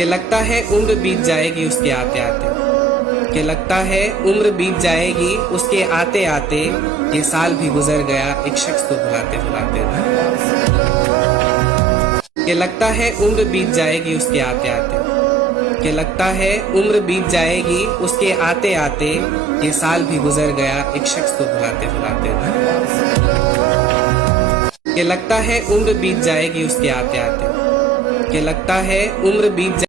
कि लगता है उम्र बीत जाएगी उसके आते आते, कि लगता है उम्र बीत जाएगी उसके आते आते, ये साल भी गुजर गया एक शख्स को भुलाते भुलाते। कि लगता है उम्र बीत जाएगी उसके आते आते, कि लगता है उम्र बीत जाएगी उसके आते आते, ये साल भी गुजर गया एक शख्स को भुलाते भुलाते। कि लगता है उम्र बीत जाएगी उसके आते आते, कि लगता है उम्र बीत